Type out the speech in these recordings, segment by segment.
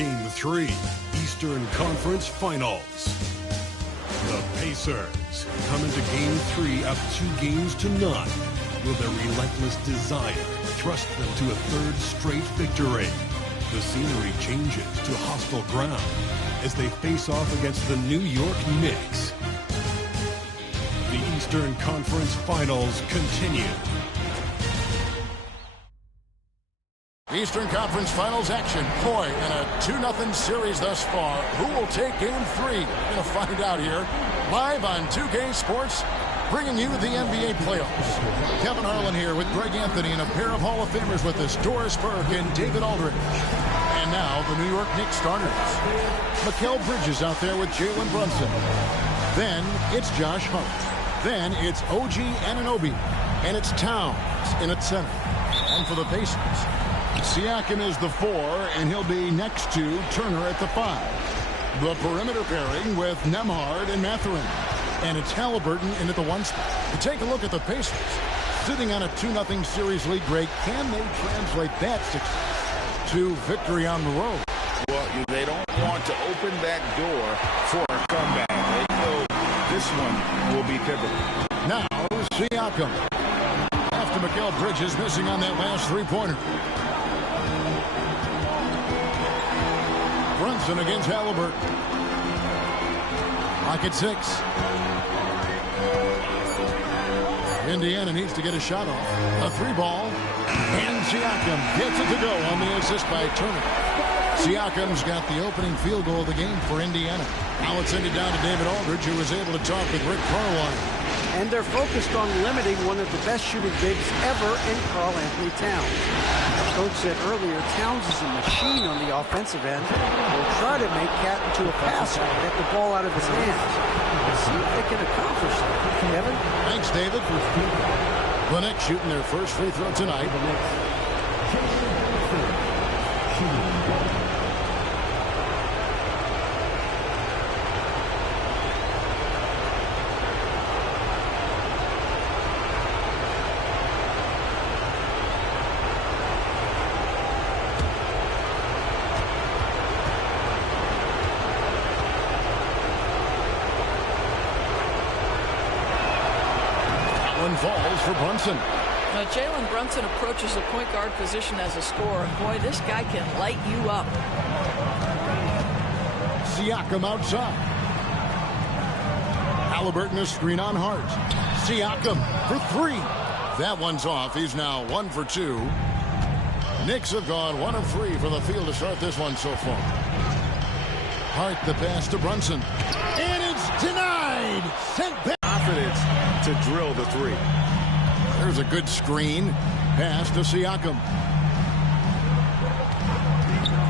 Game 3, Eastern Conference Finals. The Pacers come into Game 3 up 2-0. Will their relentless desire thrust them to a third straight victory? The scenery changes to hostile ground as they face off against the New York Knicks. The Eastern Conference Finals continue. Eastern Conference Finals action. Boy, in a 2-0 series thus far. Who will take Game 3? We're going to find out here. Live on 2K Sports, bringing you the NBA playoffs. Kevin Harlan here with Greg Anthony and a pair of Hall of Famers with us, Doris Burke and David Aldridge. And now the New York Knicks starters. Mikal Bridges out there with Jalen Brunson. Then it's Josh Hart. Then it's OG Anunoby. And it's Towns in at center. And for the Pacers, Siakam is the 4, and he'll be next to Turner at the 5. The perimeter pairing with Nembhard and Mathurin. And it's Halliburton in at the 1 spot. And take a look at the Pacers. Sitting on a 2-0 series lead, Greg, can they translate that success to victory on the road? Well, they don't want to open that door for a comeback. They know this one will be pivotal. Now, Siakam. After Mikal Bridges missing on that last three-pointer. Brunson against Halliburton. Lock at 6. Indiana needs to get a shot off. A 3-ball. And Siakam gets it to go on the assist by Turner. Siakam's got the opening field goal of the game for Indiana. Now let's send it down to David Aldridge, who was able to talk with Rick Carlisle. And they're focused on limiting one of the best shooting bigs ever in Karl Anthony Towns. As Coach said earlier, Towns is a machine on the offensive end. They'll try to make Cat into a passer, get the ball out of his hands. Let's see if they can accomplish that. Kevin? Thanks, David. The Knicks shooting their first free throw tonight. Falls for Brunson. Now, Jalen Brunson approaches the point guard position as a scorer. Boy, this guy can light you up. Siakam outside. Halliburton a screen on Hart. Siakam for 3. That one's off. He's now 1 for 2. Knicks have gone 1 of 3 for the field to start this one so far. Hart the pass to Brunson. And it's denied. Sent back. Confidence to drill the 3. There's a good screen. Pass to Siakam.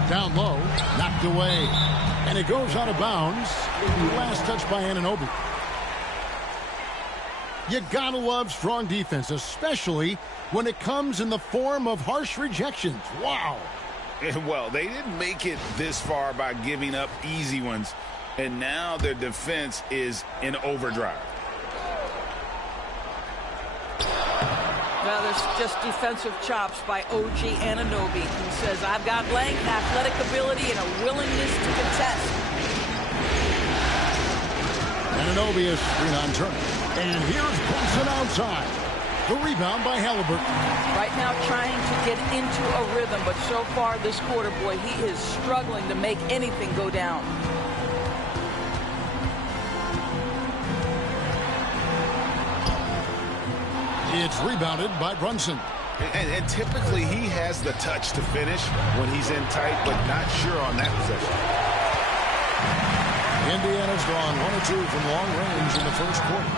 Down low. Knocked away. And it goes out of bounds. Last touch by Anunoby. You gotta love strong defense, especially when it comes in the form of harsh rejections. Wow. Well, they didn't make it this far by giving up easy ones. And now their defense is in overdrive. Now there's just defensive chops by OG Anunoby, who says, I've got length, athletic ability, and a willingness to contest. Anunoby is screen on Turner. And here's Brunson outside. The rebound by Halliburton. Right now trying to get into a rhythm, but so far this quarter, boy, he is struggling to make anything go down. It's rebounded by Brunson. And typically he has the touch to finish when he's in tight, but not sure on that possession. Indiana's gone 1 or 2 from long range in the first quarter.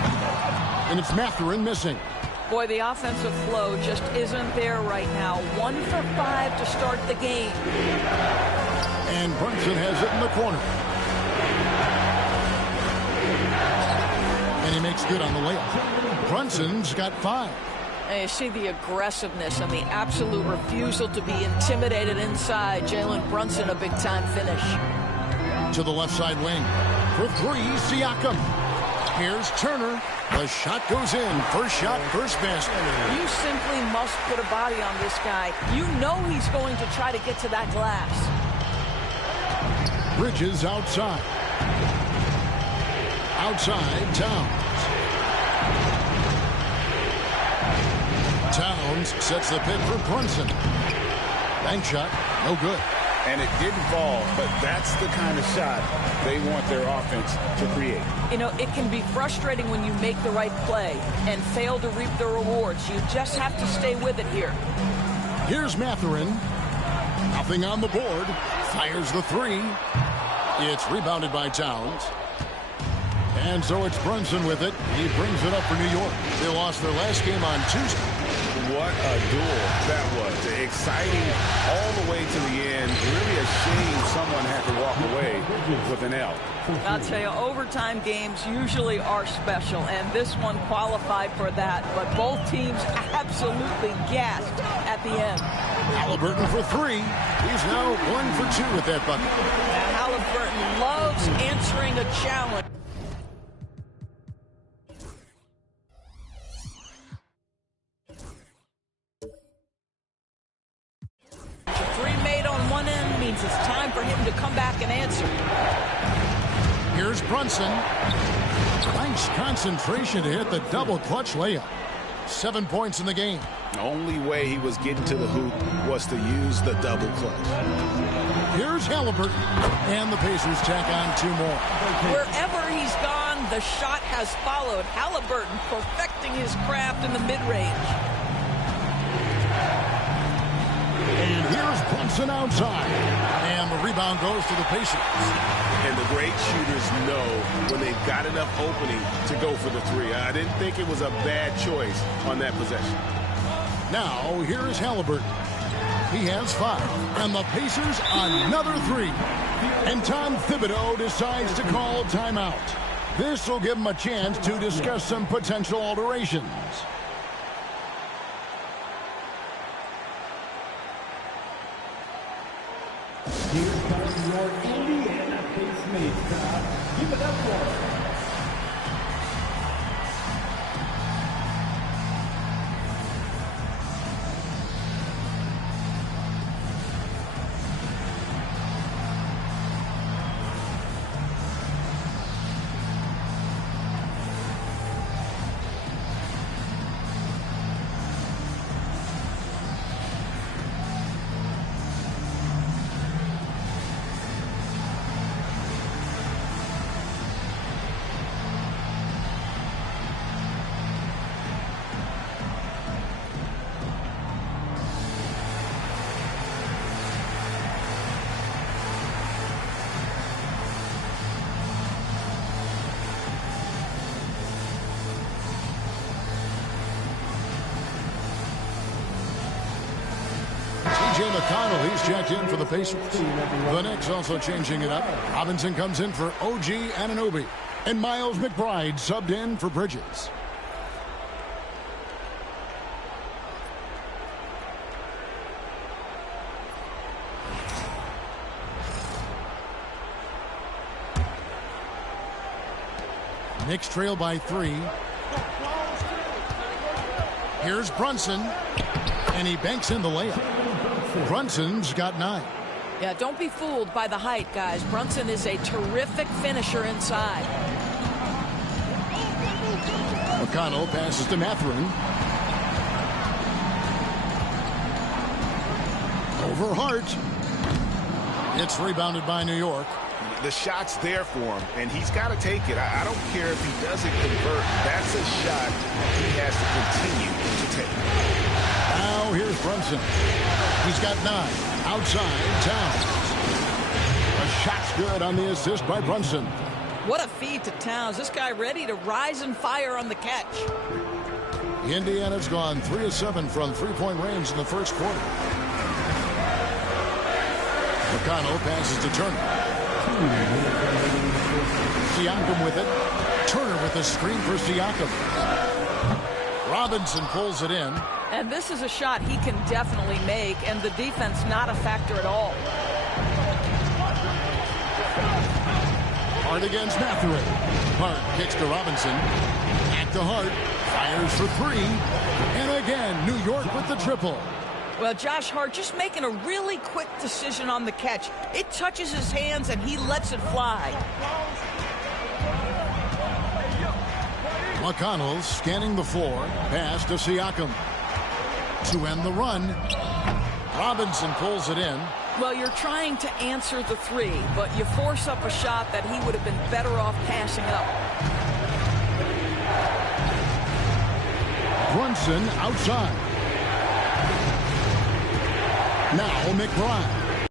And it's Mathurin missing. Boy, the offensive flow just isn't there right now. 1 for 5 to start the game. And Brunson has it in the corner. And he makes good on the layup. Brunson's got 5. And you see the aggressiveness and the absolute refusal to be intimidated inside. Jalen Brunson, a big-time finish. To the left side wing. For 3, Siakam. Here's Turner. The shot goes in. First shot, first basket. You simply must put a body on this guy. You know he's going to try to get to that glass. Bridges outside. Outside, Towns. Towns sets the pick for Brunson. Bank shot, no good. And it didn't fall, but that's the kind of shot they want their offense to create. You know, it can be frustrating when you make the right play and fail to reap the rewards. You just have to stay with it here. Here's Mathurin. Nothing on the board. Fires the three. It's rebounded by Towns. And so it's Brunson with it. He brings it up for New York. They lost their last game on Tuesday. What a duel that was. Exciting all the way to the end. Really a shame someone had to walk away with an L. I'll tell you, overtime games usually are special, and this one qualified for that. But both teams absolutely gasped at the end. Halliburton for three. He's now 1 for 2 with that bucket. Now, Halliburton loves answering a challenge. Three made on one end means it's time for him to come back and answer. Here's Brunson. Nice concentration to hit the double clutch layup. 7 points in the game. The only way he was getting to the hoop was to use the double clutch. Here's Halliburton. And the Pacers tack on 2 more. Wherever he's gone, the shot has followed. Halliburton perfecting his craft in the mid-range. And here's Brunson outside. And the rebound goes to the Pacers. And the great shooters know when they've got enough opening to go for the three. I didn't think it was a bad choice on that possession. Now, here is Halliburton. He has 5. And the Pacers another 3. And Tom Thibodeau decides to call timeout. This will give him a chance to discuss some potential alterations. Here comes your Indiana Pacemates crowd. Give it up for him. McConnell, he's checked in for the Pacers. The Knicks also changing it up. Robinson comes in for OG Anunoby. And Miles McBride subbed in for Bridges. Knicks trail by 3. Here's Brunson. And he banks in the layup. Brunson's got 9. Yeah, don't be fooled by the height, guys. Brunson is a terrific finisher inside. McConnell passes to Mathurin. Over Hart. It's rebounded by New York. The shot's there for him, and he's got to take it. I don't care if he doesn't convert. That's a shot he has to continue to take. Now here's Brunson. He's got 9. Outside, Towns. A shot's good on the assist by Brunson. What a feed to Towns. This guy ready to rise and fire on the catch. Indiana's gone 3 of 7 from three-point range in the first quarter. McConnell passes to Turner. Siakam with it. Turner with a screen for Siakam. Robinson pulls it in. And this is a shot he can definitely make, and the defense not a factor at all. Hart against Mathurin. Hart kicks to Robinson. Back to Hart. Fires for 3. And again, New York with the triple. Well, Josh Hart just making a really quick decision on the catch. It touches his hands, and he lets it fly. McConnell scanning the floor. Pass to Siakam. To end the run. Robinson pulls it in. Well, you're trying to answer the three, but you force up a shot that he would have been better off passing up. Brunson outside. Now McBride.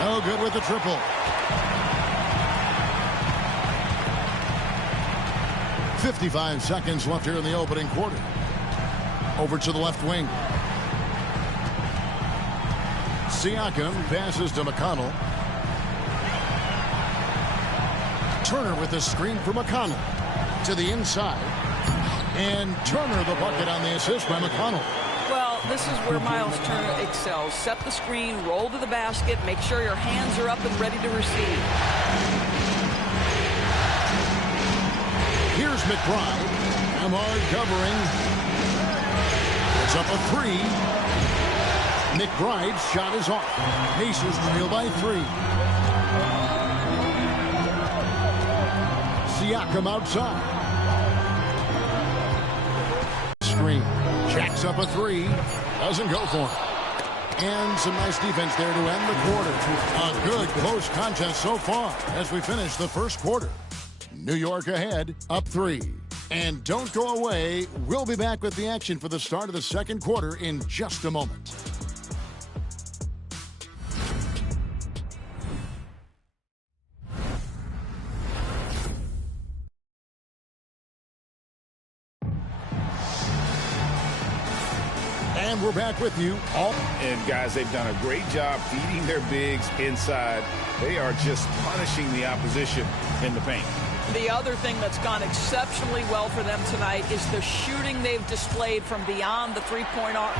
No good with the triple. .55 seconds left here in the opening quarter. Over to the left wing. Siakam passes to McConnell. Turner with the screen for McConnell. To the inside. And Turner the bucket on the assist by McConnell. Well, this is where Miles Turner excels. Set the screen, roll to the basket, make sure your hands are up and ready to receive. Here's McBride. Amard covering. It's up a three. McBride's shot is off. Pacers trail by 3. Siakam outside. Screen. Jacks up a 3. Doesn't go for it. And some nice defense there to end the quarter. A good close contest so far as we finish the first quarter. New York ahead, up 3. And don't go away. We'll be back with the action for the start of the second quarter in just a moment. And we're back with you. And guys, they've done a great job feeding their bigs inside. They are just punishing the opposition in the paint. The other thing that's gone exceptionally well for them tonight is the shooting they've displayed from beyond the three-point arc.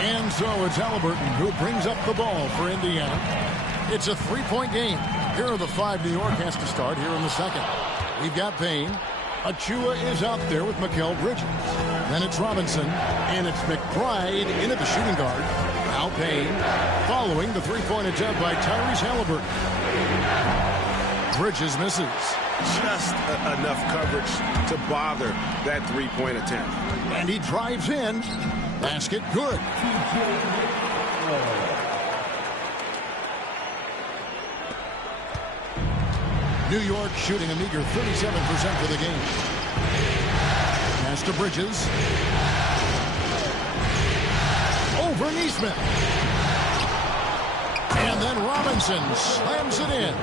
And so it's Halliburton who brings up the ball for Indiana. It's a three-point game. Here are the 5 New York has to start here in the second. We've got Payne. Achua is out there with Mikal Bridges. Then it's Robinson, and it's McBride into the shooting guard. Now Payne, following the three-point attempt by Tyrese Halliburton. Bridges misses. Just enough coverage to bother that three-point attempt. And he drives in. Basket good. New York shooting a meager 37% for the game. Pass to Bridges. Over Neesmith. And then Robinson slams it in.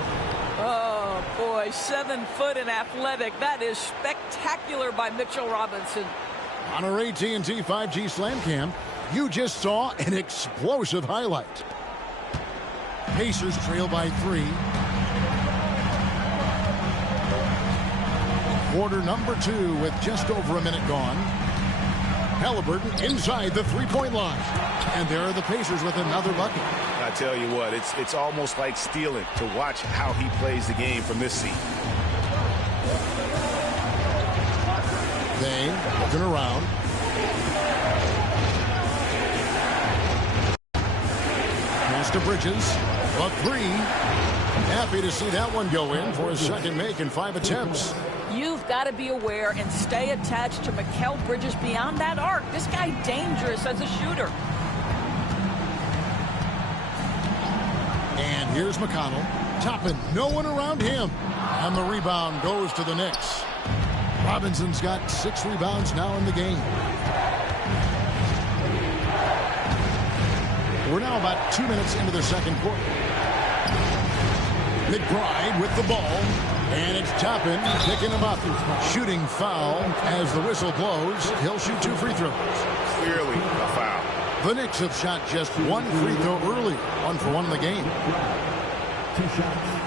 Oh, boy, 7 foot and athletic. That is spectacular by Mitchell Robinson. On our AT&T 5G Slam Cam, you just saw an explosive highlight. Pacers trail by 3. Quarter number 2 with just over a minute gone. Halliburton inside the three-point line. And there are the Pacers with another bucket. I tell you what, it's almost like stealing to watch how he plays the game from this seat. They looking around. Pass to Bridges. A 3. Happy to see that one go in for his second make in 5 attempts. You've got to be aware and stay attached to Mikal Bridges beyond that arc. This guy dangerous as a shooter. And here's McConnell. Toppin, no one around him. And the rebound goes to the Knicks. Robinson's got 6 rebounds now in the game. We're now about 2 minutes into the second quarter. McBride with the ball. And it's Toppin picking him up. Shooting foul as the whistle blows. He'll shoot 2 free throws. Clearly a foul. The Knicks have shot just 1 free throw early. 1 for 1 in the game. 2 shots.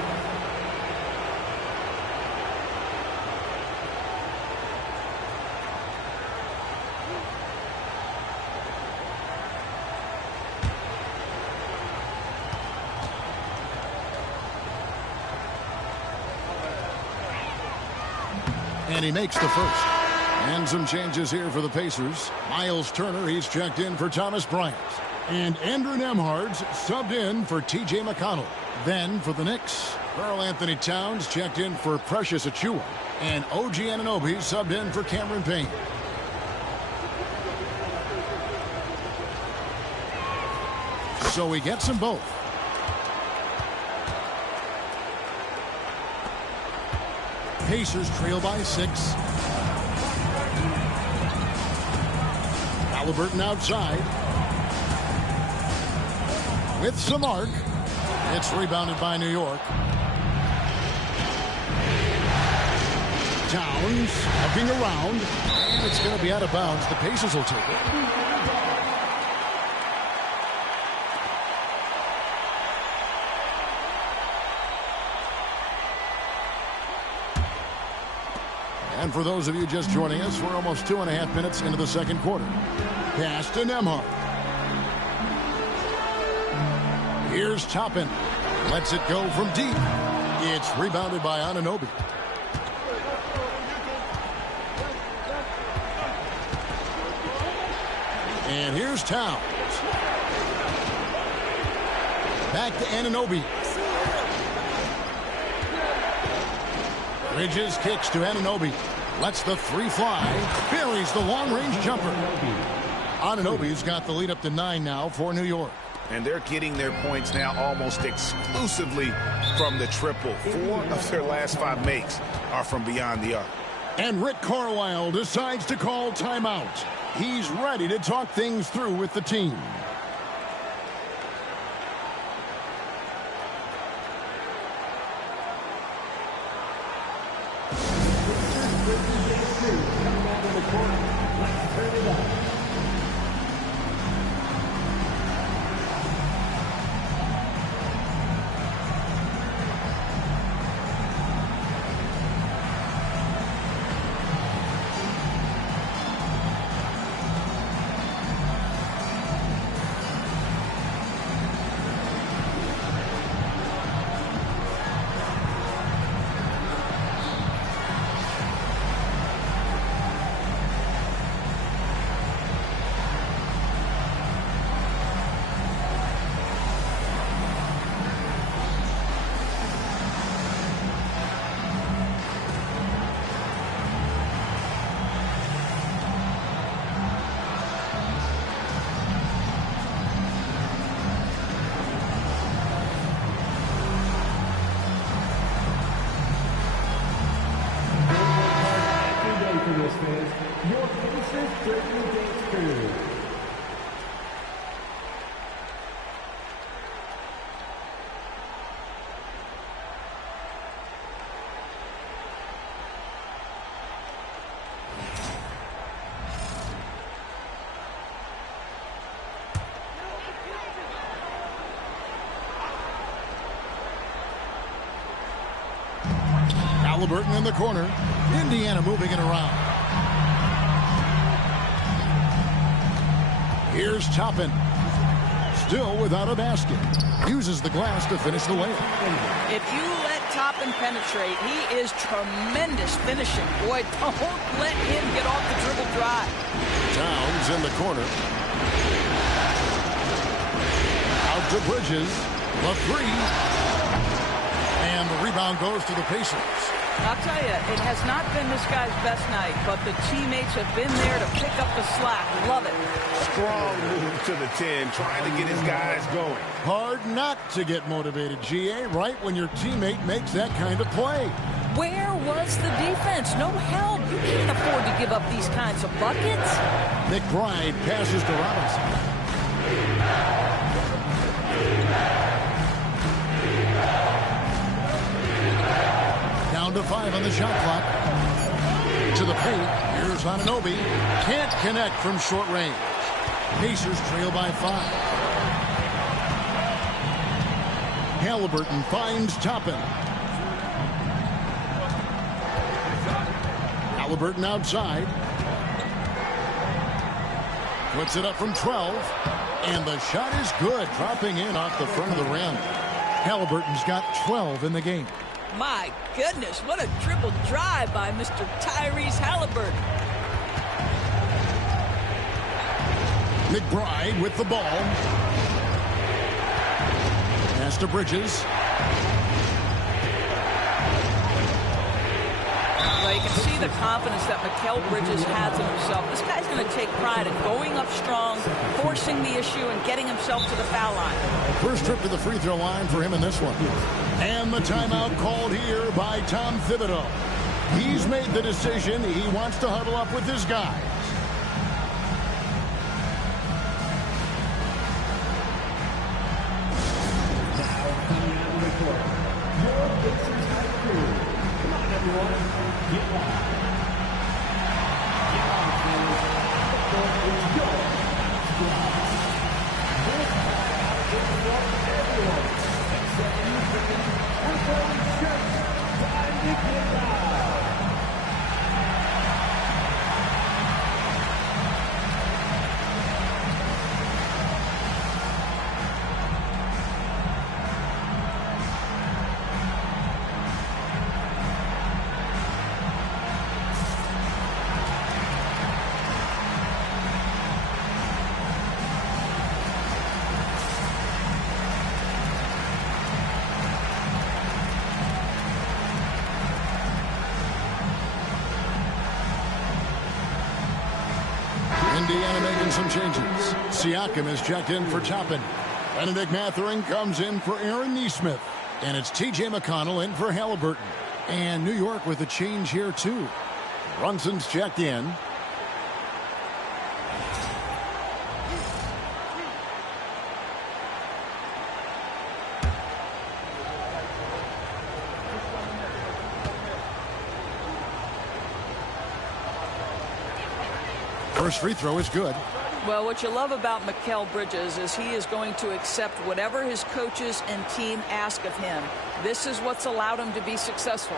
And he makes the first. And some changes here for the Pacers. Miles Turner, he's checked in for Thomas Bryant. And Andrew Nembhard's subbed in for T.J. McConnell. Then for the Knicks, Karl Anthony Towns checked in for Precious Achiuwa. And OG Anunoby subbed in for Cameron Payne. So he gets them both. Pacers trail by 6. Halliburton outside. With some arc. It's rebounded by New York. Towns hugging around. And it's going to be out of bounds. The Pacers will take it. And for those of you just joining us, we're almost 2.5 minutes into the second quarter. Pass to Nembhard. Here's Toppin. Lets it go from deep. It's rebounded by Anunoby. And here's Towns. Back to Anunoby. Bridges kicks to Anunoby. Lets the 3 fly. Buries the long-range jumper. Anunoby's got the lead up to 9 now for New York. And they're getting their points now almost exclusively from the triple. 4 of their last 5 makes are from beyond the arc. And Rick Carlisle decides to call timeout. He's ready to talk things through with the team. Halliburton in the corner. Indiana moving it around. Here's Toppin. Still without a basket. Uses the glass to finish the layup. If you let Toppin penetrate, he is tremendous finishing. Boy, don't let him get off the dribble drive. Towns in the corner. Out to Bridges. The 3. And the rebound goes to the Pacers. I'll tell you, it has not been this guy's best night, but the teammates have been there to pick up the slack. Love it. Strong move to the 10, trying to get his guys going. Hard not to get motivated, GA, right when your teammate makes that kind of play. Where was the defense? No help. You can't afford to give up these kinds of buckets. McBride passes to Robinson. Down to 5 on the shot clock. To the paint. Here's Anunoby. Can't connect from short range. Pacers trail by 5. Halliburton finds Toppin. Halliburton outside. Puts it up from 12. And the shot is good. Dropping in off the front of the rim. Halliburton's got 12 in the game. My goodness, what a dribble drive by Mr. Tyrese Halliburton. McBride with the ball. Pass to Bridges. Well, you can see the confidence that Mikal Bridges has in himself. This guy's going to take pride in going up strong, forcing the issue, and getting himself to the foul line. First trip to the free throw line for him in this one. And the timeout called here by Tom Thibodeau. He's made the decision. He wants to huddle up with his guys. Now coming out of the court, your Pacers high crew. Come on, everyone. Get on. Get on, fellas. The court is yours. Squad. This timeout is for everyone. Except you fans. We're going straight. Time to get out. Indiana making some changes. Siakam is checked in for Toppin. Benedict Mathurin comes in for Aaron Nesmith. And it's T.J. McConnell in for Halliburton. And New York with a change here, too. Brunson's checked in. First free throw is good. Well, what you love about Mikal Bridges is he is going to accept whatever his coaches and team ask of him. This is what's allowed him to be successful.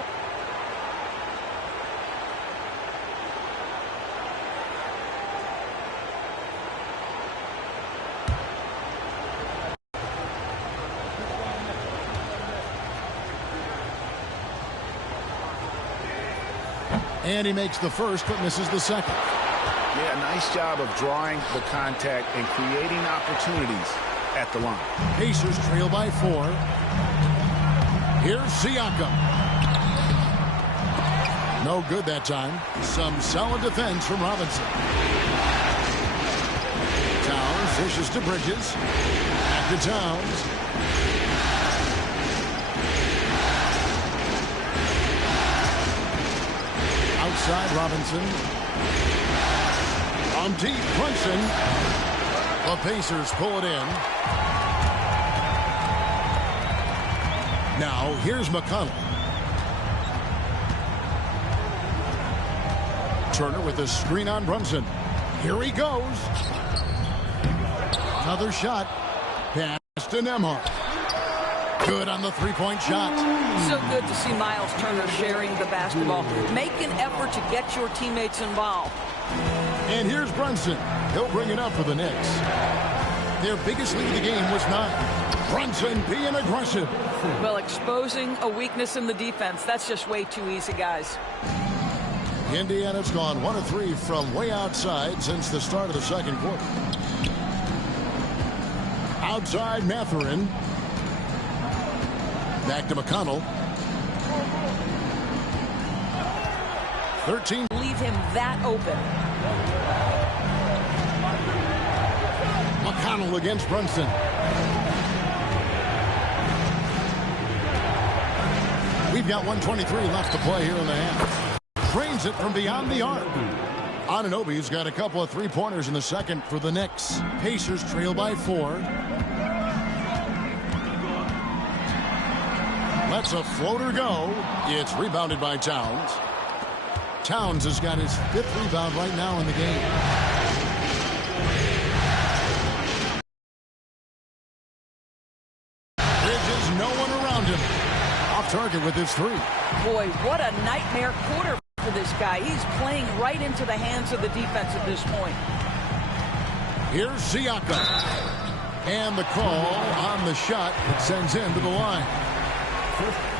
And he makes the first but misses the second. Yeah, nice job of drawing the contact and creating opportunities at the line. Pacers trail by 4. Here's Siakam. No good that time. Some solid defense from Robinson. Towns dishes to Bridges. Back to Towns. Outside Robinson. On deep, Brunson. The Pacers pull it in. Now, here's McConnell. Turner with a screen on Brunson. Here he goes. Another shot. Pass to Nembhard. Good on the three-point shot. So good to see Miles Turner sharing the basketball. Make an effort to get your teammates involved. And here's Brunson. He'll bring it up for the Knicks. Their biggest lead of the game was 9. Brunson being aggressive. Well, exposing a weakness in the defense, that's just way too easy, guys. Indiana's gone 1 of 3 from way outside since the start of the second quarter. Outside Mathurin. Back to McConnell. 13. Leave him that open. McConnell against Brunson. We've got 1:23 left to play here in the half. Drains it from beyond the arc. Anunoby's got a couple of three-pointers in the second for the Knicks. Pacers trail by 4. Lets a floater go. It's rebounded by Towns. Towns has got his 5th rebound right now in the game. Bridges, no one around him. Off target with his 3. Boy, what a nightmare quarter for this guy. He's playing right into the hands of the defense at this point. Here's Siakam. And the call on the shot that sends him to the line.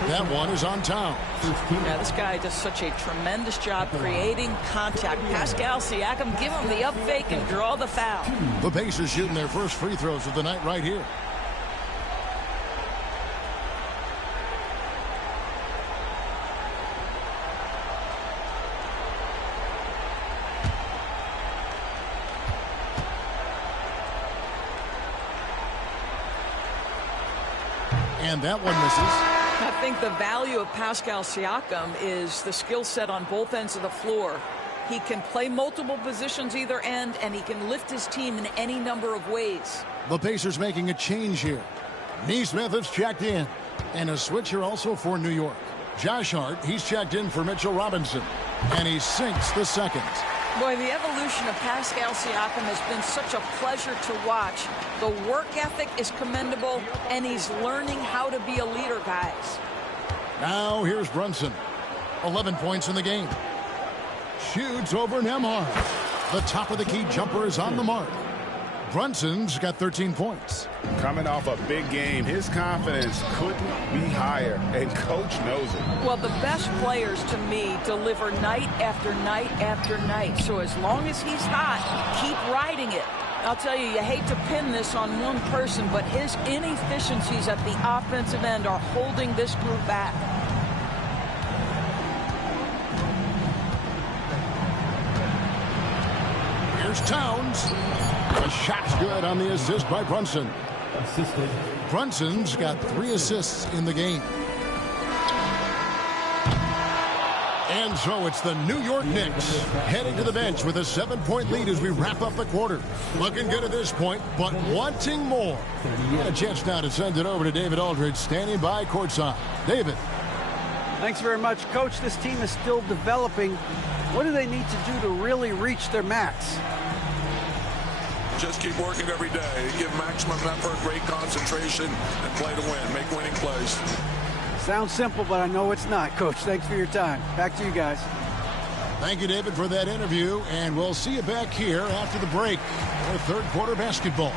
That one is on Towns. Yeah, this guy does such a tremendous job creating contact. Pascal Siakam, give him the up fake and draw the foul. The Pacers shooting their first free throws of the night right here. And that one misses. I think the value of Pascal Siakam is the skill set on both ends of the floor. He can play multiple positions either end, and he can lift his team in any number of ways. The Pacers making a change here. Neesmith has checked in. And a switch here also for New York. Josh Hart, he's checked in for Mitchell Robinson. And he sinks the second. Boy, the evolution of Pascal Siakam has been such a pleasure to watch. The work ethic is commendable, and he's learning how to be a leader, guys. Now here's Brunson. 11 points in the game. Shoots over Nembhard. The top of the key jumper is on the mark. Brunson's got 13 points. Coming off a big game, his confidence couldn't be higher, and coach knows it. Well, the best players, to me, deliver night after night after night. So as long as he's hot, keep riding it. I'll tell you, you hate to pin this on one person, but his inefficiencies at the offensive end are holding this group back. Here's Towns. The shot's good on the assist by Brunson. Brunson's got 3 assists in the game. And so it's the New York Knicks heading to the bench with a 7-point lead as we wrap up the quarter. Looking good at this point, but wanting more. A chance now to send it over to David Aldridge, standing by courtside. David. Thanks very much, Coach. This team is still developing. What do they need to do to really reach their max? Just keep working every day. Give maximum effort, great concentration, and play to win. Make winning plays. Sounds simple, but I know it's not, Coach. Thanks for your time. Back to you guys. Thank you, David, for that interview, and we'll see you back here after the break for third quarter basketball.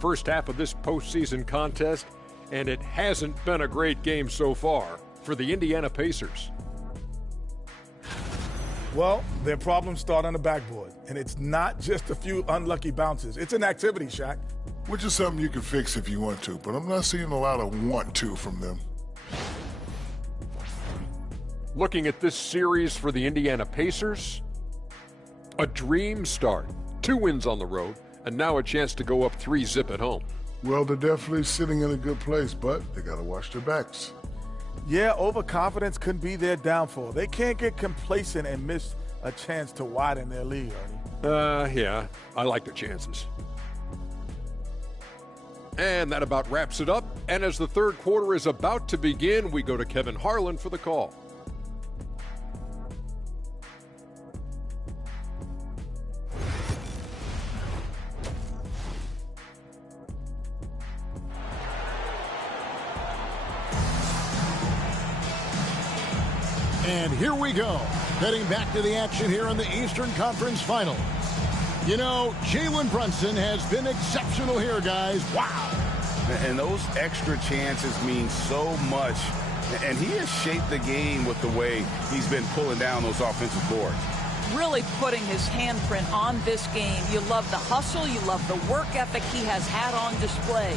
First half of this postseason contest, and it hasn't been a great game so far for the Indiana Pacers. Well, their problems start on the backboard, and it's not just a few unlucky bounces. It's an activity, Shaq. Which is something you can fix if you want to, but I'm not seeing a lot of want to from them. Looking at this series for the Indiana Pacers, a dream start. 2 wins on the road, and now a chance to go up 3-zip at home. Well, they're definitely sitting in a good place, but they got to watch their backs. Yeah, overconfidence could be their downfall. They can't get complacent and miss a chance to widen their lead, Ernie. Yeah, I like the chances. And that about wraps it up. And as the third quarter is about to begin, we go to Kevin Harlan for the call. And here we go, heading back to the action here in the Eastern Conference Finals. You know, Jalen Brunson has been exceptional here, guys. Wow. And those extra chances mean so much. And he has shaped the game with the way he's been pulling down those offensive boards. Really putting his handprint on this game. You love the hustle. You love the work ethic he has had on display.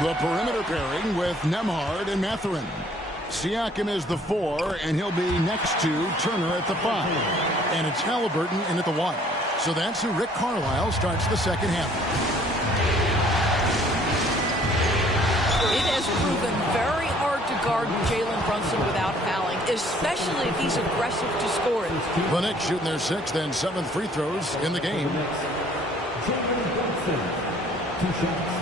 The perimeter pairing with Nembhard and Mathurin. Siakam is the 4, and he'll be next to Turner at the 5. And it's Halliburton in at the 1. So that's who Rick Carlisle starts the second half. It has proven very hard to guard Jalen Brunson without fouling, especially if he's aggressive to score it. The Knicks shooting their 6th and 7th free throws in the game. Jalen Brunson, 2 shots.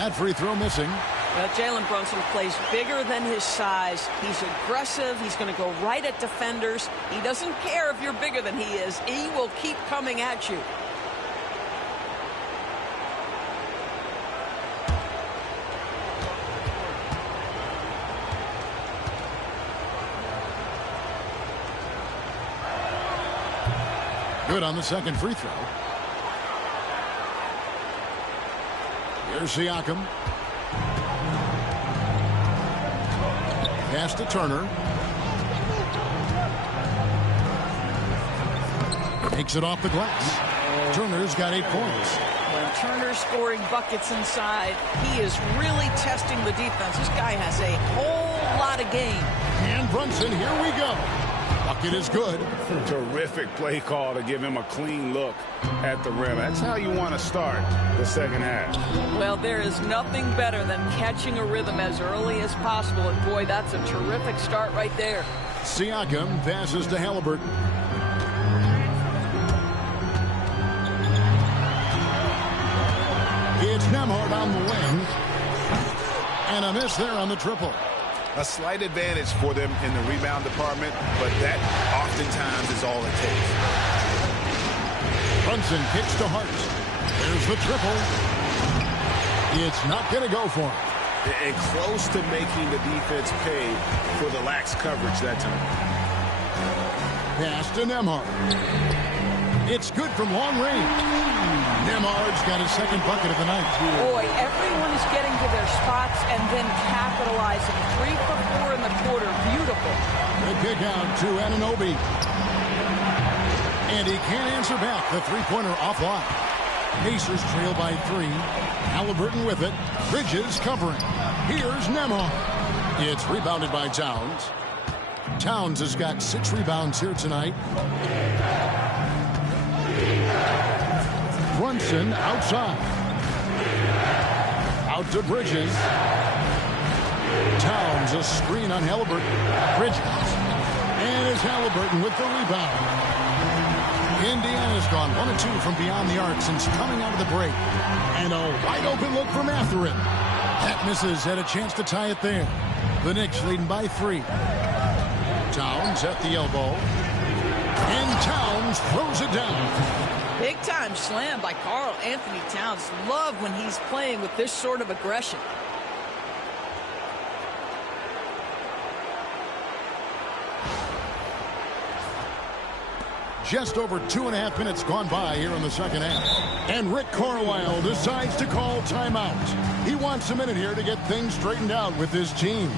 That free throw missing. Well, Jalen Brunson plays bigger than his size. He's aggressive. He's going to go right at defenders. He doesn't care if you're bigger than he is. He will keep coming at you. Good on the second free throw. Here's Siakam. Pass to Turner. Takes it off the glass. Turner's got 8 points. When Turner's scoring buckets inside, he is really testing the defense. This guy has a whole lot of game. And Brunson, here we go. Bucket is good. Terrific play call to give him a clean look at the rim. That's how you want to start the second half. Well, there is nothing better than catching a rhythm as early as possible. And, boy, that's a terrific start right there. Siakam passes to Halliburton. It's Nembhard on the wing. And a miss there on the triple. A slight advantage for them in the rebound department, but that oftentimes is all it takes. Brunson kicks to Hart. There's the triple. It's not going to go for him. And close to making the defense pay for the lax coverage that time. Pass to Nembhard. It's good from long range. Nembhard's got his second bucket of the night. Boy, everyone is getting to their spots and then capitalizing. 3 for 4 in the quarter. Beautiful. The kick out to Anunoby. And he can't answer back. The three-pointer offline. Pacers trail by 3. Halliburton with it. Bridges covering. Here's Nembhard. It's rebounded by Towns. Towns has got 6 rebounds here tonight. Brunson outside. Out to Bridges. Towns a screen on Halliburton. Bridges. And it's Halliburton with the rebound. Indiana's gone 1 of 2 from beyond the arc since coming out of the break. And a wide open look from Mathurin. That misses. Had a chance to tie it there. The Knicks leading by 3. Towns at the elbow. And Towns throws it down. Big time slam by Karl Anthony Towns. Love when he's playing with this sort of aggression. Just over 2.5 minutes gone by here in the second half. And Rick Carlisle decides to call timeout. He wants a minute here to get things straightened out with his team.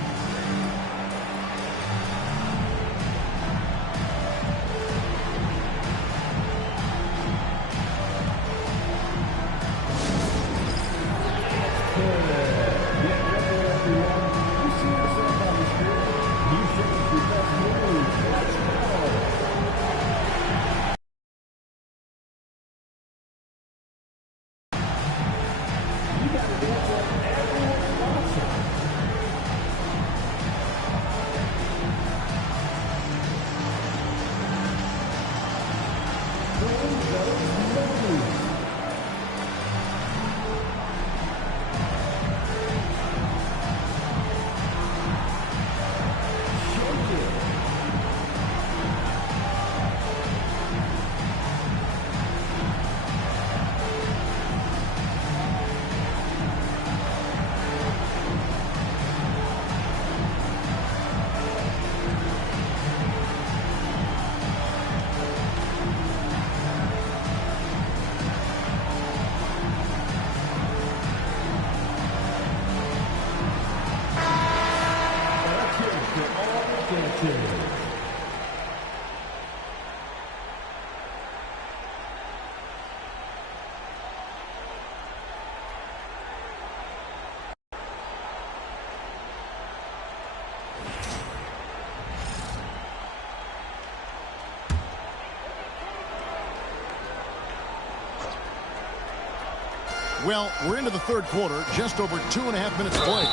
Well, we're into the third quarter, just over 2.5 minutes played.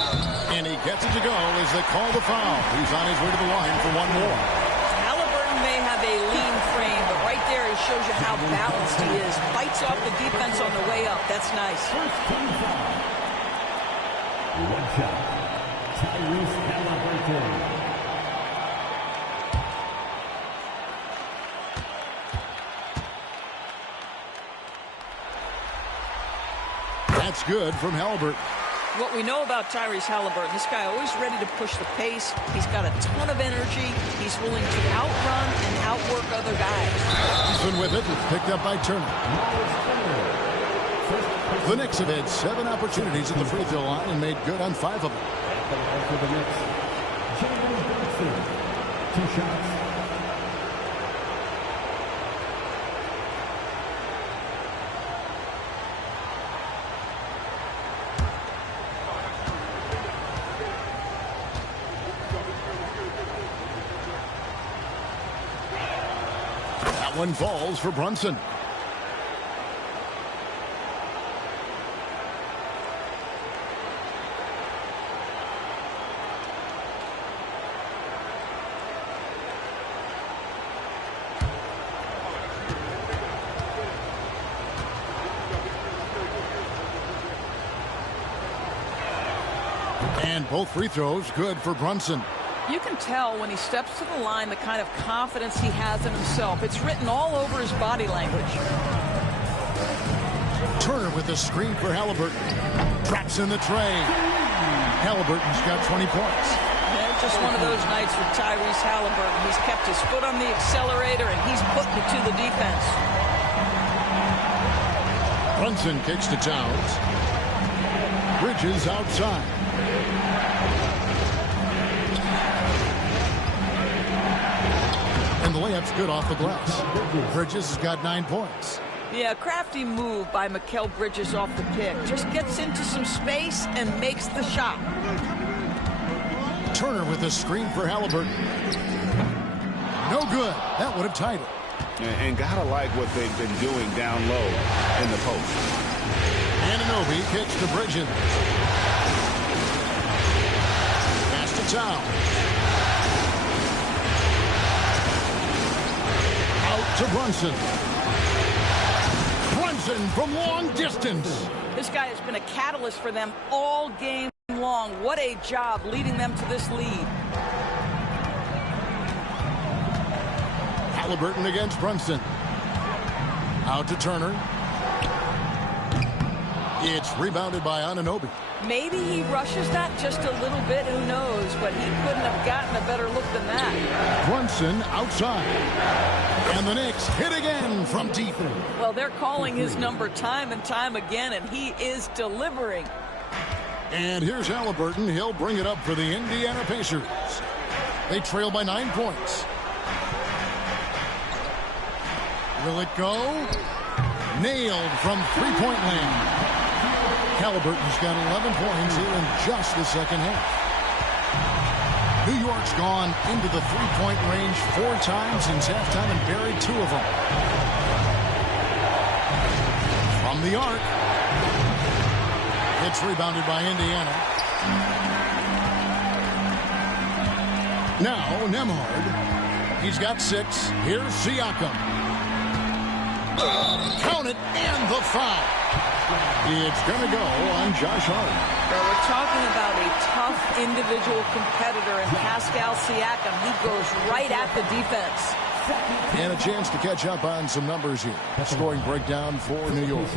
And he gets it to go as they call the foul. He's on his way to the line for one more. Halliburton may have a lean frame, but right there he shows you how balanced he is. Fights off the defense on the way up. That's nice. One shot. Tyrese Halliburton. That's good from Halliburton. What we know about Tyrese Halliburton, this guy always ready to push the pace. He's got a ton of energy. He's willing to outrun and outwork other guys. Robinson with it. It's picked up by Turner. The Knicks have had 7 opportunities at the free throw line and made good on 5 of them. For the Knicks, Jalen Brunson. 2 shots. One falls for Brunson. And both free throws good for Brunson. You can tell when he steps to the line the kind of confidence he has in himself. It's written all over his body language. Turner with the screen for Halliburton. Drops in the tray. Halliburton's got 20 points. Yeah, just one of those nights with Tyrese Halliburton. He's kept his foot on the accelerator and he's putting it to the defense. Brunson kicks to Towns. Bridges outside. And the layup's good off the glass. Bridges has got 9 points. Yeah, crafty move by Mikal Bridges off the pick. Just gets into some space and makes the shot. Turner with a screen for Halliburton. No good. That would have tied it. And gotta like what they've been doing down low in the post. Anunoby kicks to Bridges. Pass to Towns. Out to Brunson. Brunson from long distance. This guy has been a catalyst for them all game long. What a job leading them to this lead. Halliburton against Brunson. Out to Turner. It's rebounded by Anunoby. Maybe he rushes that just a little bit, who knows, but he couldn't have gotten a better look than that. Brunson outside. And the Knicks hit again from deep. Well, they're calling his number time and time again, and he is delivering. And here's Halliburton. He'll bring it up for the Indiana Pacers. They trail by 9 points. Will it go? Nailed from three-point land. Halliburton's got 11 points here in just the second half. New York's gone into the three-point range 4 times since halftime and buried 2 of them. From the arc. It's rebounded by Indiana. Now Nembhard. He's got 6. Here's Siakam. Count it, and the foul. It's going to go on Josh Hart. Well, we're talking about a tough individual competitor in Pascal Siakam. He goes right at the defense. And a chance to catch up on some numbers here. Scoring breakdown for New York.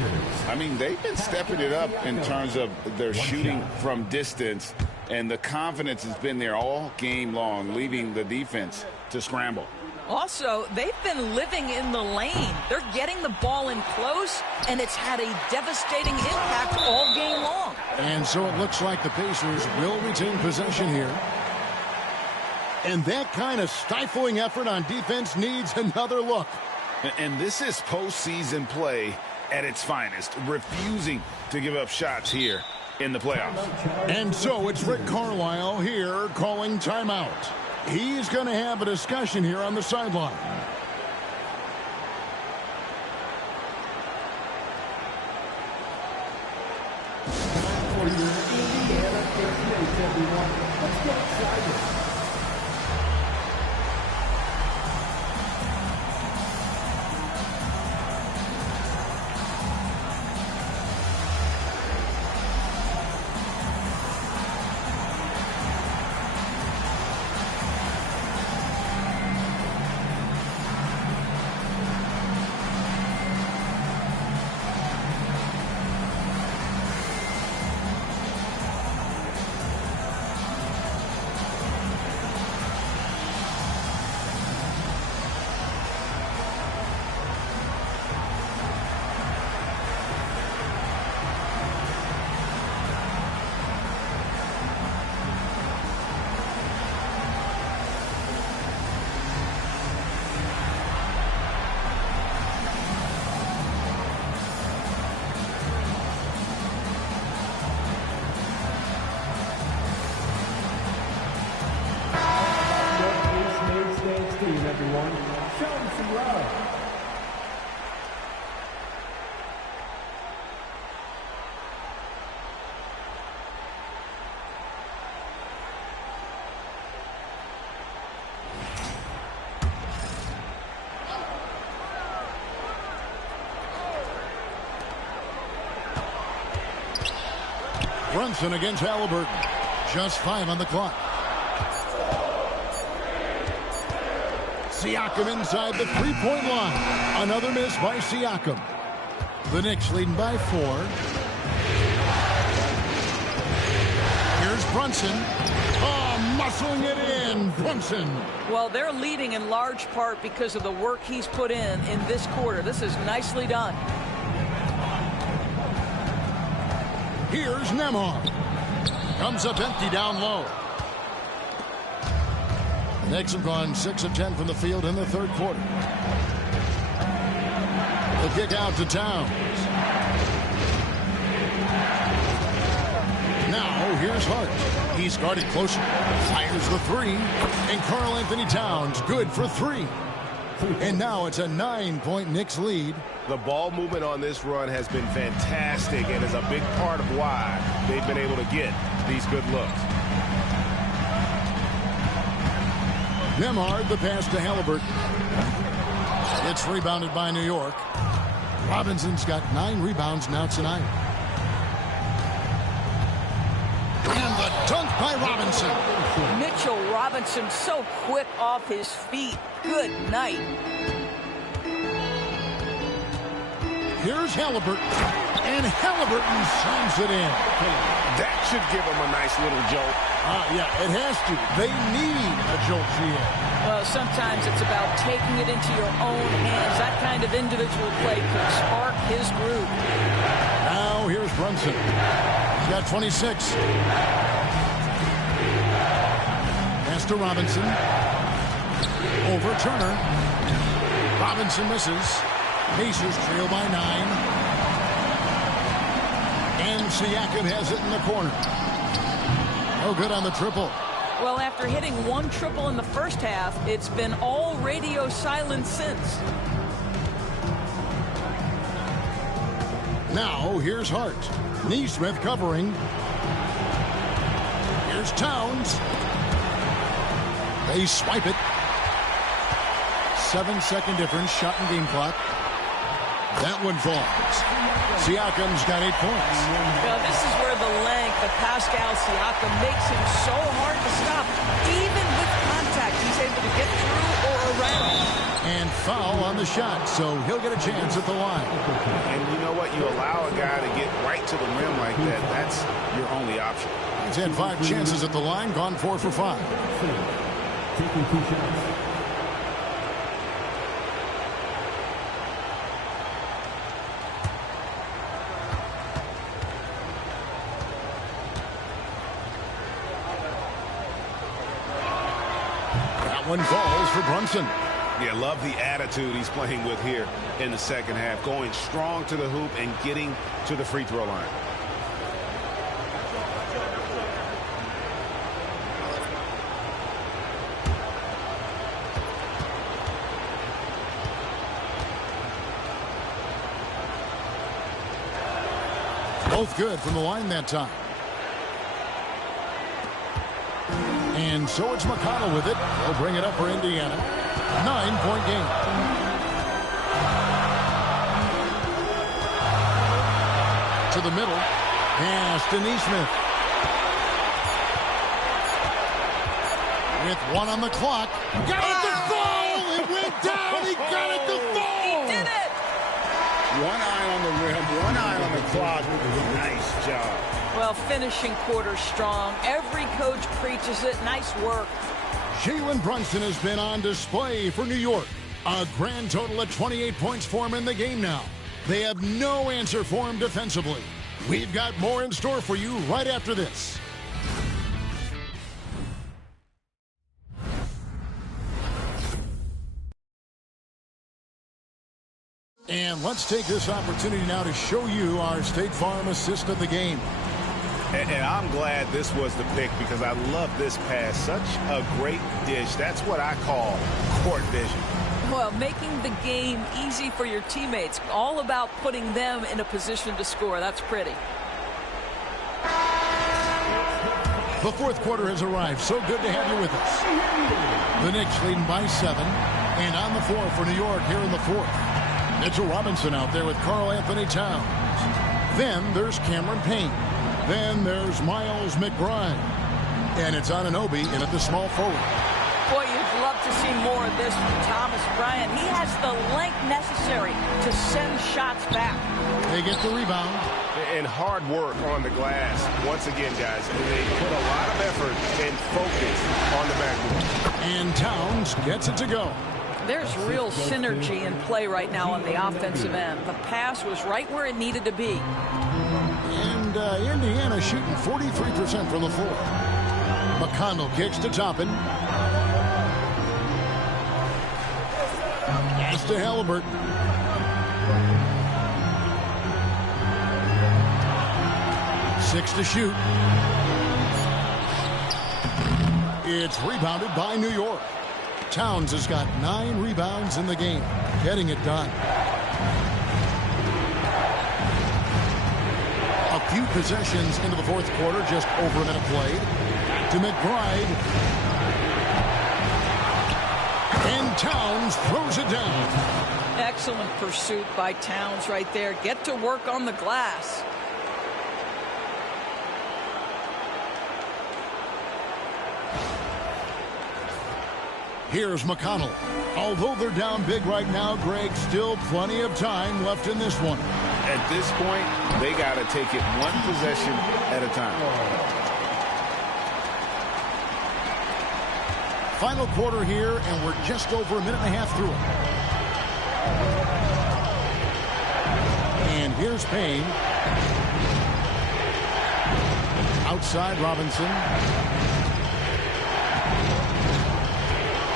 I mean, they've been stepping it up in terms of their shooting from distance, and the confidence has been there all game long, leaving the defense to scramble. Also, they've been living in the lane. They're getting the ball in close, and it's had a devastating impact all game long. And so it looks like the Pacers will retain possession here. And that kind of stifling effort on defense needs another look. And this is postseason play at its finest, refusing to give up shots here in the playoffs. And so it's Rick Carlisle here calling timeout. He's going to have a discussion here on the sideline. For your Indiana Pacers, everyone. Let's get excited. Chelsea Love. Brunson against Halliburton. Just 5 on the clock. Siakam inside the three-point line. Another miss by Siakam. The Knicks leading by 4. Here's Brunson. Oh, muscling it in. Brunson. Well, they're leading in large part because of the work he's put in this quarter. This is nicely done. Here's Nembhard. Comes up empty down low. The Knicks have gone 6 of 10 from the field in the third quarter. The kick out to Towns. Now here's Hart. He's guarded closer. Fires the 3. And Karl Anthony Towns good for 3. And now it's a 9-point Knicks lead. The ball movement on this run has been fantastic and is a big part of why they've been able to get these good looks. Nembhard, the pass to Halliburton. It's rebounded by New York. Robinson's got 9 rebounds now tonight. And the dunk by Robinson. Mitchell Robinson so quick off his feet. Good night. Here's Halliburton. And Halliburton slams it in. That should give them a nice little jolt. Yeah, it has to. They need a jolt here. Well, sometimes it's about taking it into your own hands. That kind of individual play can spark his groove. Now here's Brunson. He's got 26. Pass to Robinson. Over Turner. Robinson misses. Pacers trail by 9. And Siakam has it in the corner. Oh, good on the triple. Well, after hitting 1 triple in the first half, it's been all radio silence since. Now, here's Hart. Neesmith covering. Here's Towns. They swipe it. 7-second difference, shot and game clock. That one falls. Siakam's got 8 points. Now, this is where the length of Pascal Siakam makes him so hard to stop. Even with contact, he's able to get through or around. And foul on the shot, so he'll get a chance at the line. And you know what? You allow a guy to get right to the rim like that. That's your only option. He's had 5 chances at the line, gone 4 for 5. Taking 2 shots. One falls for Brunson. Yeah, love the attitude he's playing with here in the second half. Going strong to the hoop and getting to the free throw line. Both good from the line that time. And so it's McConnell with it. They'll bring it up for Indiana. 9-point game. To the middle. Pass to Neesmith. With 1 on the clock. Got it to fall! It went down! He got it to fall! He did it! 1 eye on the rim, 1 eye on the clock. Nice job. Well, finishing quarter strong. Every coach preaches it. Nice work. Jalen Brunson has been on display for New York. A grand total of 28 points for him in the game now. They have no answer for him defensively. We've got more in store for you right after this. And let's take this opportunity now to show you our State Farm assist of the game. And I'm glad this was the pick because I love this pass. Such a great dish. That's what I call court vision. Well, making the game easy for your teammates. All about putting them in a position to score. That's pretty. The fourth quarter has arrived. So good to have you with us. The Knicks leading by 7. And on the floor for New York here in the fourth. Mitchell Robinson out there with Karl Anthony Towns. Then there's Cameron Payne. Then there's Miles McBride. And it's Anunoby in at the small forward. Boy, you'd love to see more of this from Thomas Bryant. He has the length necessary to send shots back. They get the rebound. And hard work on the glass. Once again, guys, they put a lot of effort and focus on the backboard. And Towns gets it to go. There's real synergy in play right now on the offensive end. The pass was right where it needed to be. And Indiana shooting 43% from the floor. McConnell kicks to Toppin. Pass to Halliburton. Six to shoot. It's rebounded by New York. Towns has got 9 rebounds in the game, getting it done. A few possessions into the fourth quarter, just over a minute played. To McBride. And Towns throws it down. Excellent pursuit by Towns right there. Get to work on the glass. Here's McConnell. Although they're down big right now, Greg, still plenty of time left in this one. At this point, they got to take it one possession at a time. Final quarter here, and we're just over a minute and a half through it. And here's Payne. Outside Robinson.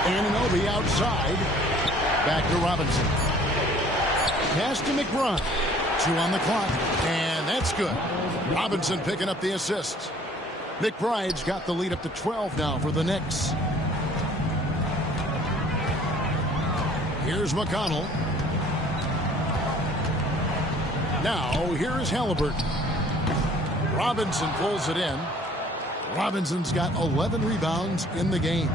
Anunoby outside. Back to Robinson. Pass to McBride. 2 on the clock. And that's good. Robinson picking up the assist. McBride's got the lead up to 12 now for the Knicks. Here's McConnell. Now, here's Halliburton. Robinson pulls it in. Robinson's got 11 rebounds in the game.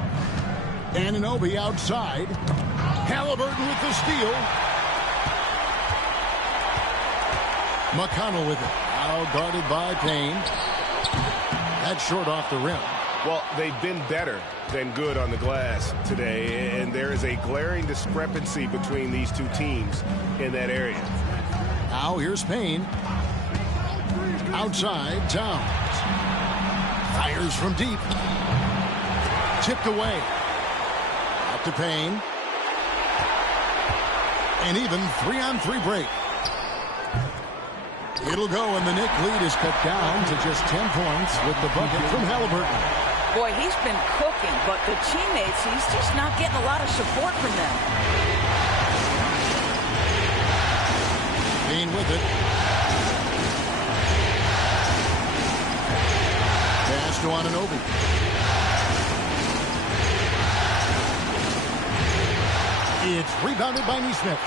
Anunoby outside. Halliburton with the steal. McConnell with it. Now guarded by Payne. That's short off the rim. Well, they've been better than good on the glass today, and there is a glaring discrepancy between these two teams in that area. Now here's Payne. Outside, Towns. Fires from deep. Tipped away. Out to Payne. And even 3-on-3 break. It'll go, and the Knicks lead is cut down to just 10 points with the bucket from Halliburton. Boy, he's been cooking, but the teammates, he's just not getting a lot of support from them. Payne with it. Pass to Anunoby. It's rebounded by Nesmith.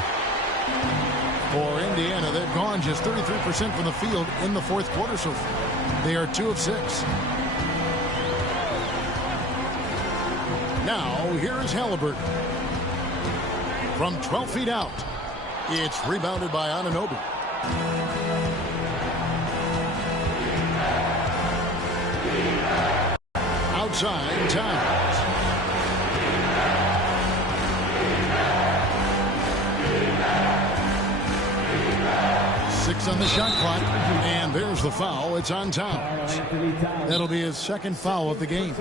For Indiana, they've gone just 33% from the field in the fourth quarter so far. They are 2 of 6. Now, here is Halliburton. From 12 feet out, it's rebounded by Anunoby. Outside, Towns. On the shot clock, and there's the foul. It's on Towns. That'll be his second foul of the game.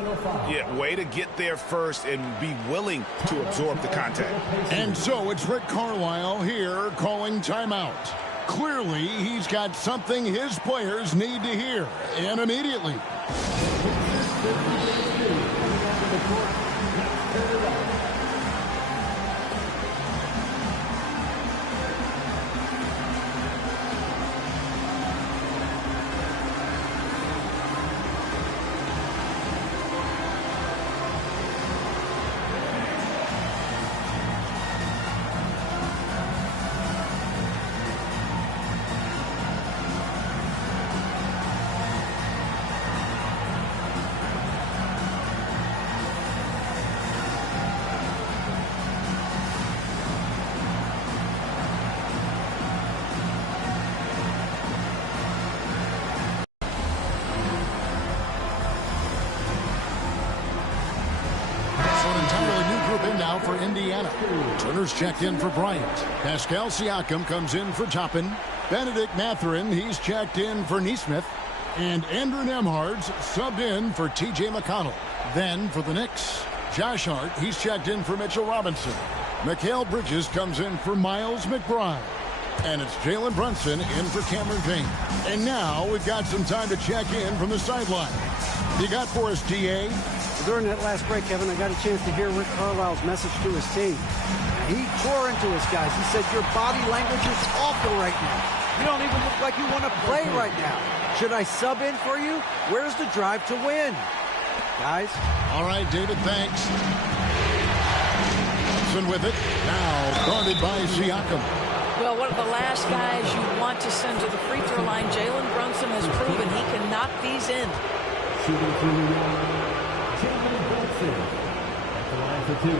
Yeah, way to get there first and be willing to absorb the contact. And so it's Rick Carlisle here calling timeout. Clearly, he's got something his players need to hear, and immediately. now for Indiana. Turner's checked in for Bryant. Pascal Siakam comes in for Toppin. Benedict Mathurin, he's checked in for Nesmith. And Andrew Nembhard's subbed in for T.J. McConnell. Then for the Knicks, Josh Hart, he's checked in for Mitchell Robinson. Mikal Bridges comes in for Miles McBride. And it's Jalen Brunson in for Cameron Payne. And now we've got some time to check in from the sideline. You got for us, D.A.? During that last break, Kevin, I got a chance to hear Rick Carlisle's message to his team. He tore into his guys. He said, your body language is awful right now. You don't even look like you want to play right now. Should I sub in for you? Where's the drive to win? Guys? All right, David, thanks. Brunson with it. Now guarded by Siakam. Well, one of the last guys you want to send to the free throw line, Jalen Brunson has proven he can knock these in. Shooting through the line, Jalen Brunson at the line for two.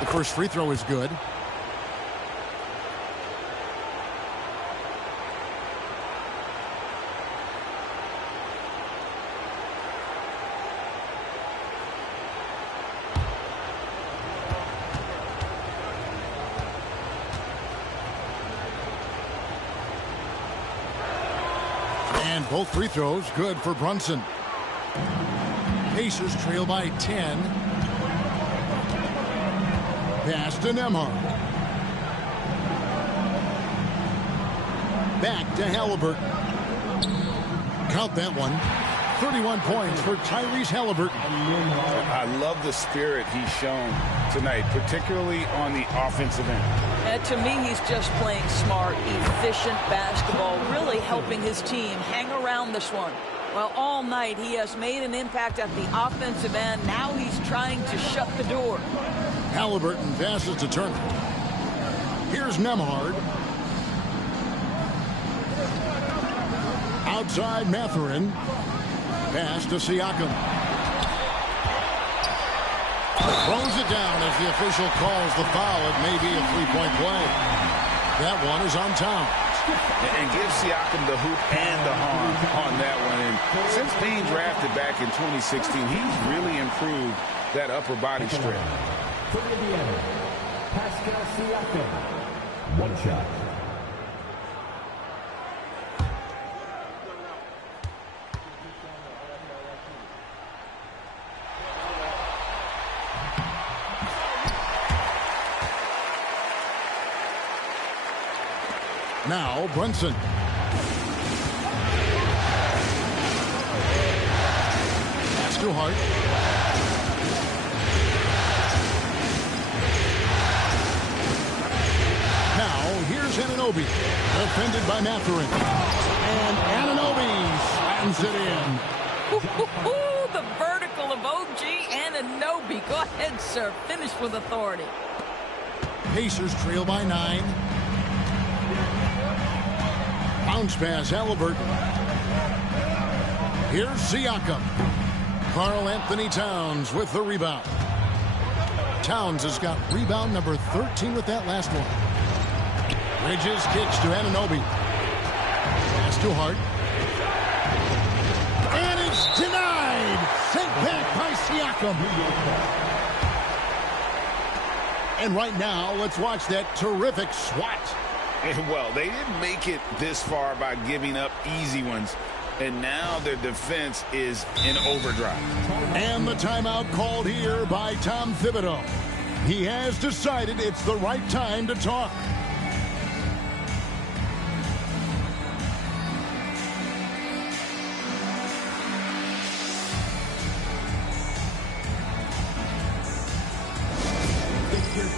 The first free throw is good. And both free throws good for Brunson. Pacers trail by 10. Pass to Nembhard. Back to Halliburton. Count that one. 31 points for Tyrese Halliburton. I love the spirit he's shown tonight, particularly on the offensive end. To me, he's just playing smart, efficient basketball, really helping his team hang around this one. Well, all night he has made an impact at the offensive end. Now he's trying to shut the door. Halliburton passes to Turner. Here's Nembhard. Outside Mathurin. Pass to Siakam. Throws it down as the official calls the foul. It may be a three-point play. That one is on Towns. And give Siakam the hoop and the harm on that one. And since being drafted back in 2016, he's really improved that upper body strength. For Indiana, Pascal Siakam. One shot. Now Brunson. Pass to Hart. Now here's Anunoby. Defended by Mathurin. And Anunoby slams it in. The vertical of OG Anunoby. Go ahead, sir. Finish with authority. Pacers trail by 9. Bounce pass, Halliburton. Here's Siakam. Karl Anthony Towns with the rebound. Towns has got rebound number 13 with that last one. Bridges kicks to Anunoby. Pass to Hart. And it's denied. Sent back by Siakam. And right now, let's watch that terrific swat. Well, they didn't make it this far by giving up easy ones. And now their defense is in overdrive. And the timeout called here by Tom Thibodeau. He has decided it's the right time to talk.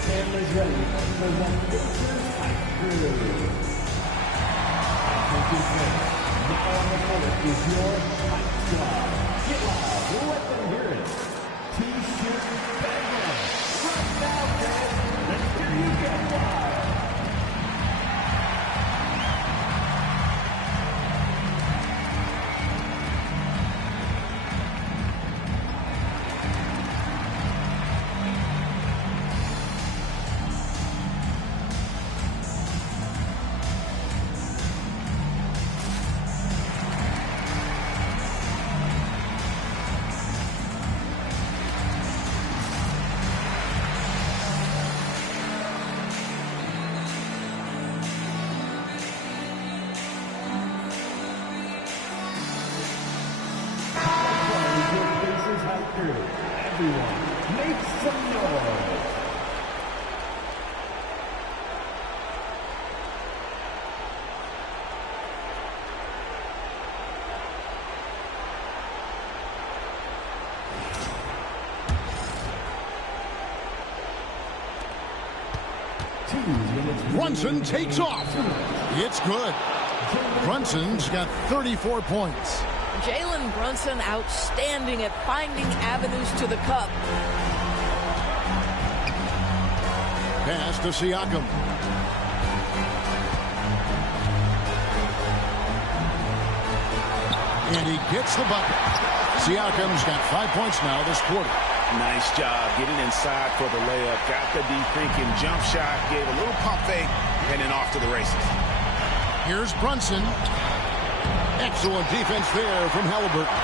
Cameras ready for the Pacers High Crew. Now on the court is your Hype Squad. Get loud, let them hear it. T-shirt banger. Right now, fans, let's hear you get wild. everyone, make some noise. Brunson takes off. It's good. Brunson's got 34 points. Jalen Brunson outstanding at finding avenues to the cup. Pass to Siakam. And he gets the bucket. Siakam's got 5 points now this quarter. Nice job getting inside for the layup. Got the deep thinking jump shot, gave a little pump fake, and then off to the races. Here's Brunson. Excellent defense there from Halliburton.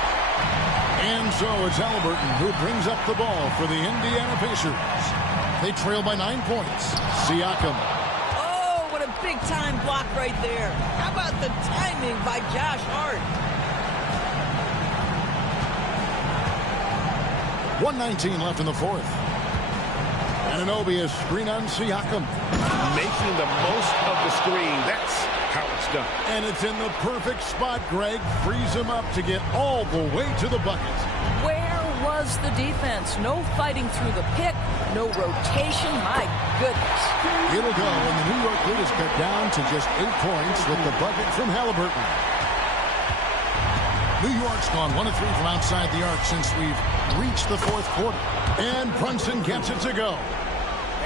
And so it's Halliburton who brings up the ball for the Indiana Pacers. They trail by 9 points. Siakam. Oh, what a big-time block right there. How about the timing by Josh Hart? 1:19 left in the fourth. Anunoby is screen on Siakam. Making the most of the screen. That's how it's done. And it's in the perfect spot, Greg. Frees him up to get all the way to the bucket. Where was the defense? No fighting through the pick, no rotation. My goodness. It'll go, and the New York lead is cut down to just 8 points with the bucket from Halliburton. New York's gone 1 of 3 from outside the arc since we've reached the fourth quarter. And Brunson gets it to go.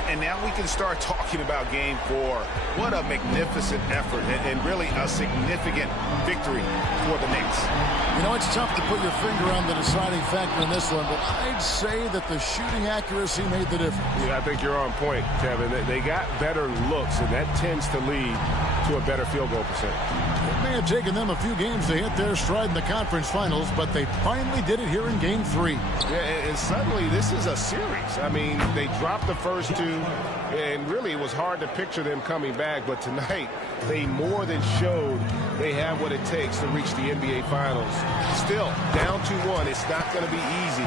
And now we can start talking about game 4. What a magnificent effort and really a significant victory for the Knicks. You know, it's tough to put your finger on the deciding factor in this one, but I'd say that the shooting accuracy made the difference. Yeah, I think you're on point, Kevin. They got better looks, and that tends to lead to a better field goal percentage. It may have taken them a few games to hit their stride in the conference finals, but they finally did it here in game 3. Yeah, and suddenly this is a series. I mean, they dropped the first 2, and really it was hard to picture them coming back, but tonight they more than showed they have what it takes to reach the NBA Finals. Still, down 2-1, it's not going to be easy,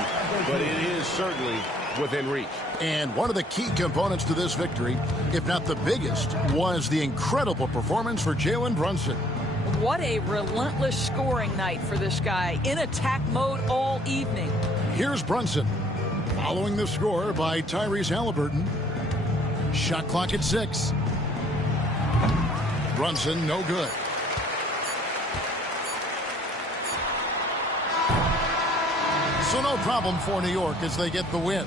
but it is certainly within reach. And one of the key components to this victory, if not the biggest, was the incredible performance for Jalen Brunson. What a relentless scoring night for this guy. In attack mode all evening. Here's Brunson. Following the score by Tyrese Halliburton. Shot clock at 6. Brunson, no good. So no problem for New York as they get the win.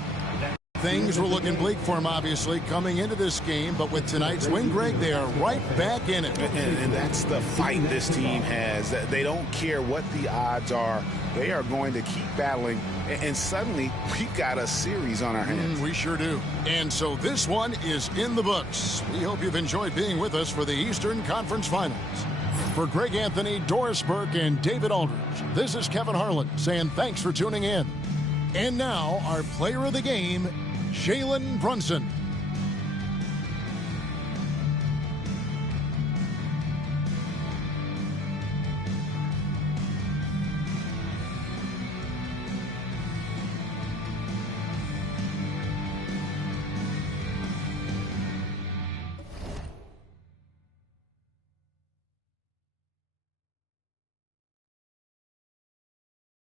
Things were looking bleak for him, obviously, coming into this game, but with tonight's win, Greg, they are right back in it. And that's the fight this team has. They don't care what the odds are. They are going to keep battling, and suddenly we've got a series on our hands. We sure do. And so this one is in the books. We hope you've enjoyed being with us for the Eastern Conference Finals. For Greg Anthony, Doris Burke, and David Aldridge, this is Kevin Harlan saying thanks for tuning in. And now, our player of the game, Jalen Brunson.